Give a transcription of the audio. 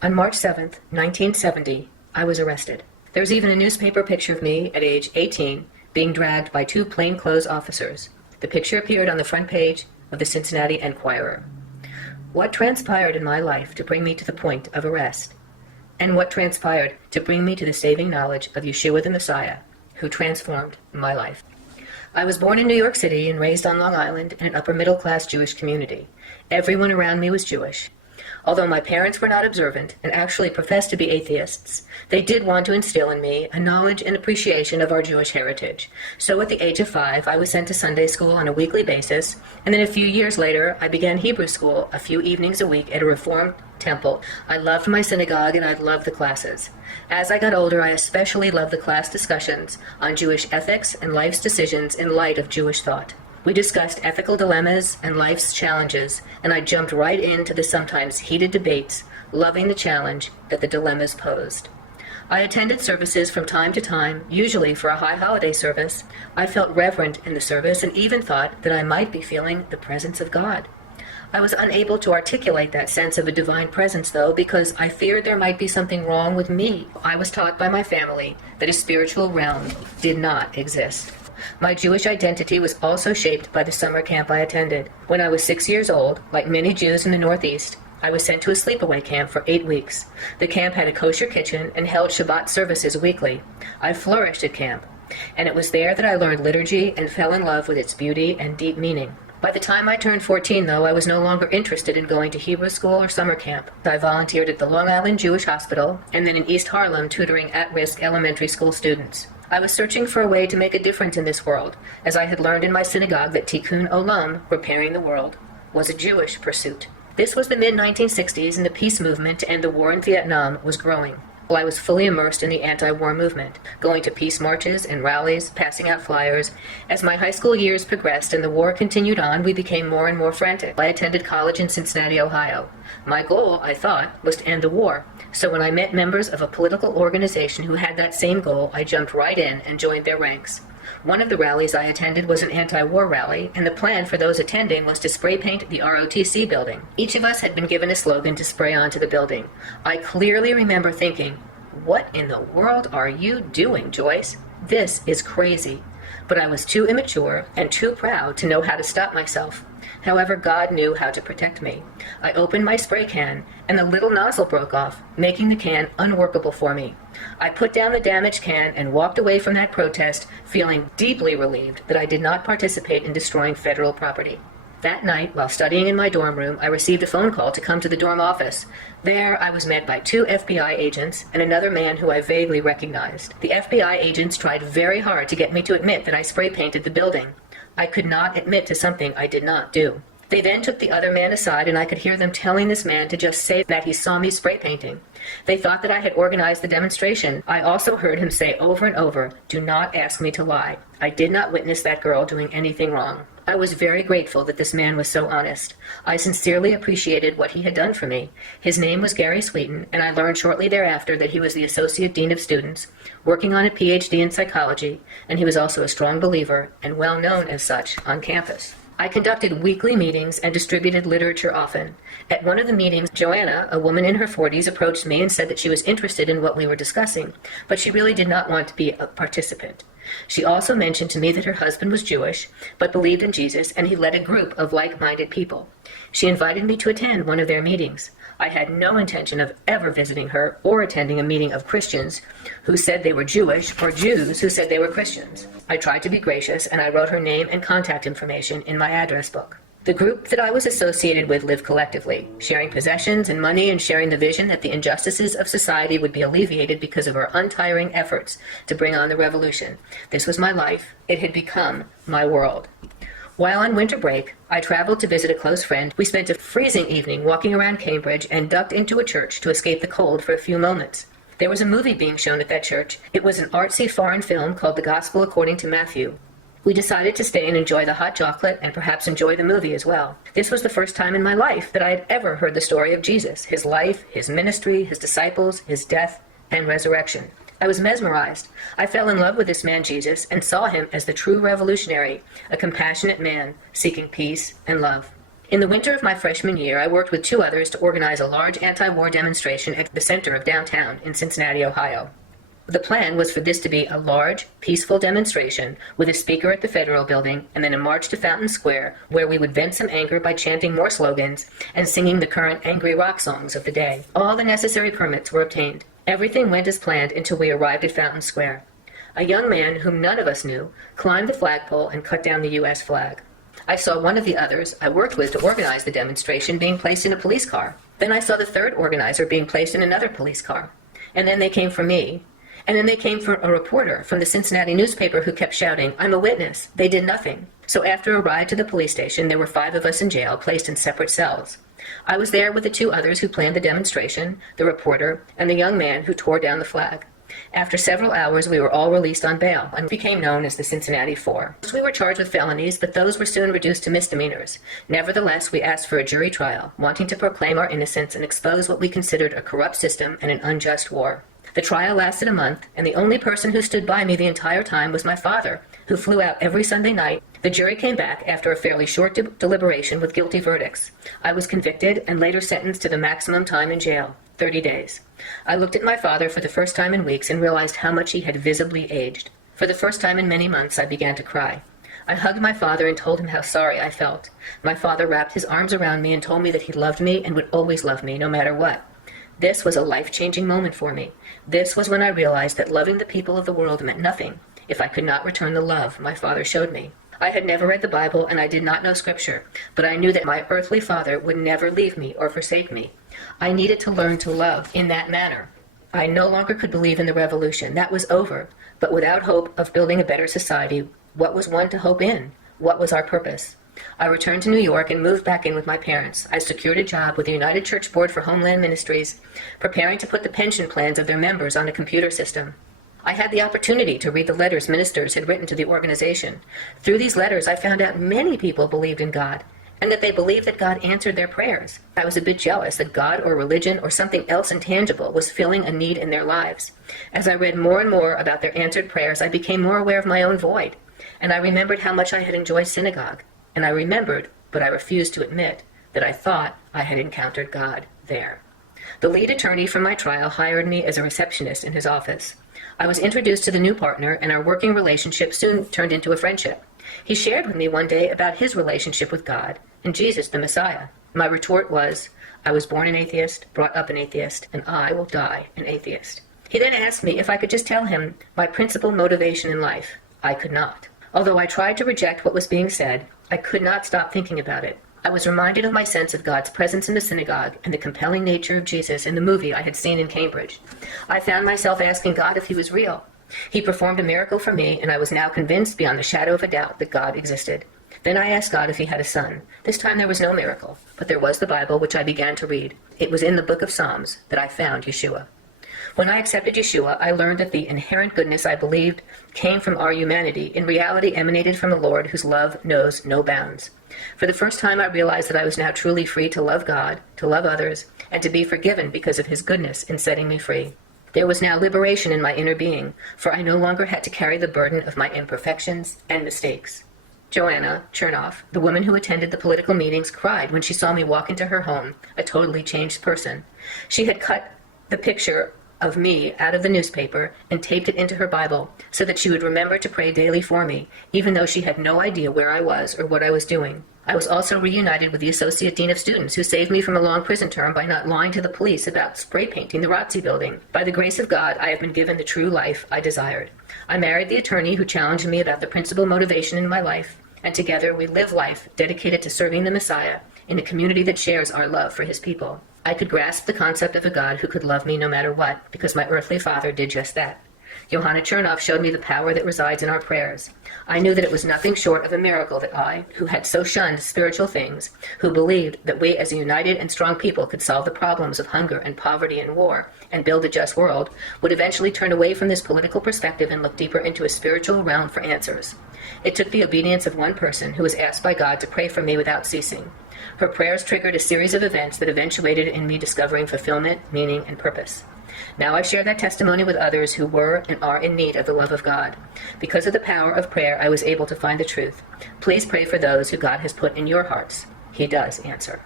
On March 7th, 1970, I was arrested. There's even a newspaper picture of me at age 18 being dragged by two plainclothes officers. The picture appeared on the front page of the Cincinnati Enquirer. What transpired in my life to bring me to the point of arrest? And what transpired to bring me to the saving knowledge of Yeshua the Messiah, who transformed my life? I was born in New York City and raised on Long Island in an upper-middle-class Jewish community. Everyone around me was Jewish. Although my parents were not observant and actually professed to be atheists, they did want to instill in me a knowledge and appreciation of our Jewish heritage. So at the age of 5, I was sent to Sunday school on a weekly basis, and then a few years later, I began Hebrew school a few evenings a week at a Reformed temple. I loved my synagogue and I loved the classes. As I got older, I especially loved the class discussions on Jewish ethics and life's decisions in light of Jewish thought. We discussed ethical dilemmas and life's challenges, and I jumped right into the sometimes heated debates, loving the challenge that the dilemmas posed. I attended services from time to time, usually for a high holiday service. I felt reverent in the service and even thought that I might be feeling the presence of God. I was unable to articulate that sense of a divine presence, though, because I feared there might be something wrong with me. I was taught by my family that a spiritual realm did not exist. My Jewish identity was also shaped by the summer camp I attended. When I was 6 years old, like many Jews in the Northeast, I was sent to a sleepaway camp for 8 weeks. The camp had a kosher kitchen and held Shabbat services weekly. I flourished at camp, and it was there that I learned liturgy and fell in love with its beauty and deep meaning. By the time I turned 14, though, I was no longer interested in going to Hebrew school or summer camp. I volunteered at the Long Island Jewish Hospital and then in East Harlem tutoring at-risk elementary school students. I was searching for a way to make a difference in this world, as I had learned in my synagogue that Tikkun Olam, repairing the world, was a Jewish pursuit. This was the mid-1960s, and the peace movement to end the war in Vietnam was growing. I was fully immersed in the anti-war movement, going to peace marches and rallies, passing out flyers. As my high school years progressed and the war continued on, we became more and more frantic. I attended college in Cincinnati, Ohio. My goal, I thought, was to end the war. So when I met members of a political organization who had that same goal, I jumped right in and joined their ranks. One of the rallies I attended was an anti-war rally, and the plan for those attending was to spray paint the ROTC building. Each of us had been given a slogan to spray onto the building. I clearly remember thinking, "What in the world are you doing, Joyce? This is crazy." But I was too immature and too proud to know how to stop myself. However, God knew how to protect me. I opened my spray can, and the little nozzle broke off, making the can unworkable for me. I put down the damaged can and walked away from that protest, feeling deeply relieved that I did not participate in destroying federal property. That night, while studying in my dorm room, I received a phone call to come to the dorm office. There, I was met by 2 FBI agents and another man who I vaguely recognized. The FBI agents tried very hard to get me to admit that I spray painted the building. I could not admit to something I did not do. They then took the other man aside, and I could hear them telling this man to just say that he saw me spray painting. They thought that I had organized the demonstration. I also heard him say over and over, "Do not ask me to lie. I did not witness that girl doing anything wrong." I was very grateful that this man was so honest. I sincerely appreciated what he had done for me. His name was Gary Sweeten, and I learned shortly thereafter that he was the Associate Dean of Students, working on a PhD in psychology, and he was also a strong believer, and well known as such, on campus. I conducted weekly meetings and distributed literature often. At one of the meetings, Joanna, a woman in her 40s, approached me and said that she was interested in what we were discussing, but she really did not want to be a participant. She also mentioned to me that her husband was Jewish, but believed in Jesus, and he led a group of like-minded people. She invited me to attend one of their meetings. I had no intention of ever visiting her or attending a meeting of Christians who said they were Jewish or Jews who said they were Christians. I tried to be gracious, and I wrote her name and contact information in my address book. The group that I was associated with lived collectively, sharing possessions and money and sharing the vision that the injustices of society would be alleviated because of our untiring efforts to bring on the revolution. This was my life. It had become my world. While on winter break, I traveled to visit a close friend. We spent a freezing evening walking around Cambridge and ducked into a church to escape the cold for a few moments. There was a movie being shown at that church. It was an artsy foreign film called The Gospel According to Matthew. We decided to stay and enjoy the hot chocolate and perhaps enjoy the movie as well. This was the first time in my life that I had ever heard the story of Jesus, his life, his ministry, his disciples, his death, and resurrection. I was mesmerized. I fell in love with this man Jesus and saw him as the true revolutionary, a compassionate man seeking peace and love. In the winter of my freshman year, I worked with two others to organize a large anti-war demonstration at the center of downtown in Cincinnati, Ohio. The plan was for this to be a large, peaceful demonstration with a speaker at the Federal Building and then a march to Fountain Square where we would vent some anger by chanting more slogans and singing the current angry rock songs of the day. All the necessary permits were obtained. Everything went as planned until we arrived at Fountain Square. A young man whom none of us knew climbed the flagpole and cut down the U.S. flag. I saw one of the others I worked with to organize the demonstration being placed in a police car. Then I saw the third organizer being placed in another police car. And then they came for me. And then they came for a reporter from the Cincinnati newspaper who kept shouting, "I'm a witness." They did nothing. So after a ride to the police station, there were 5 of us in jail, placed in separate cells. I was there with the 2 others who planned the demonstration, the reporter, and the young man who tore down the flag. After several hours, we were all released on bail and became known as the Cincinnati Four. We were charged with felonies, but those were soon reduced to misdemeanors. Nevertheless, we asked for a jury trial, wanting to proclaim our innocence and expose what we considered a corrupt system and an unjust war. The trial lasted a month, and the only person who stood by me the entire time was my father, who flew out every Sunday night. The jury came back after a fairly short deliberation with guilty verdicts. I was convicted and later sentenced to the maximum time in jail, 30 days. I looked at my father for the first time in weeks and realized how much he had visibly aged. For the first time in many months, I began to cry. I hugged my father and told him how sorry I felt. My father wrapped his arms around me and told me that he loved me and would always love me, no matter what. This was a life-changing moment for me. This was when I realized that loving the people of the world meant nothing if I could not return the love my father showed me. I had never read the Bible and I did not know Scripture, but I knew that my earthly father would never leave me or forsake me. I needed to learn to love in that manner. I no longer could believe in the revolution. That was over. But without hope of building a better society, what was one to hope in? What was our purpose? I returned to New York and moved back in with my parents. I secured a job with the United Church Board for Homeland Ministries, preparing to put the pension plans of their members on a computer system. I had the opportunity to read the letters ministers had written to the organization. Through these letters, I found out many people believed in God, and that they believed that God answered their prayers. I was a bit jealous that God or religion or something else intangible was filling a need in their lives. As I read more and more about their answered prayers, I became more aware of my own void, and I remembered how much I had enjoyed synagogue. And I remembered, but I refused to admit, that I thought I had encountered God there. The lead attorney from my trial hired me as a receptionist in his office. I was introduced to the new partner, and our working relationship soon turned into a friendship. He shared with me one day about his relationship with God and Jesus, the Messiah. My retort was, I was born an atheist, brought up an atheist, and I will die an atheist. He then asked me if I could just tell him my principal motivation in life. I could not. Although I tried to reject what was being said, I could not stop thinking about it. I was reminded of my sense of God's presence in the synagogue and the compelling nature of Jesus in the movie I had seen in Cambridge. I found myself asking God if he was real. He performed a miracle for me, and I was now convinced beyond the shadow of a doubt that God existed. Then I asked God if he had a son. This time there was no miracle, but there was the Bible, which I began to read. It was in the book of Psalms that I found Yeshua. When I accepted Yeshua, I learned that the inherent goodness I believed came from our humanity, in reality emanated from the Lord, whose love knows no bounds. For the first time, I realized that I was now truly free to love God, to love others, and to be forgiven because of his goodness in setting me free. There was now liberation in my inner being, for I no longer had to carry the burden of my imperfections and mistakes. Joanna Chernoff, the woman who attended the political meetings, cried when she saw me walk into her home, a totally changed person. She had cut the picture of me out of the newspaper and taped it into her Bible so that she would remember to pray daily for me, even though she had no idea where I was or what I was doing. I was also reunited with the Associate Dean of Students, who saved me from a long prison term by not lying to the police about spray painting the ROTC building. By the grace of God, I have been given the true life I desired. I married the attorney who challenged me about the principal motivation in my life, and together we live life dedicated to serving the Messiah in a community that shares our love for his people. I could grasp the concept of a God who could love me no matter what, because my earthly father did just that. Johanna Chernoff showed me the power that resides in our prayers. I knew that it was nothing short of a miracle that I, who had so shunned spiritual things, who believed that we as a united and strong people could solve the problems of hunger and poverty and war and build a just world, would eventually turn away from this political perspective and look deeper into a spiritual realm for answers. It took the obedience of one person who was asked by God to pray for me without ceasing. Her prayers triggered a series of events that eventuated in me discovering fulfillment, meaning, and purpose. Now I share that testimony with others who were and are in need of the love of God. Because of the power of prayer, I was able to find the truth. Please pray for those who God has put in your hearts. He does answer.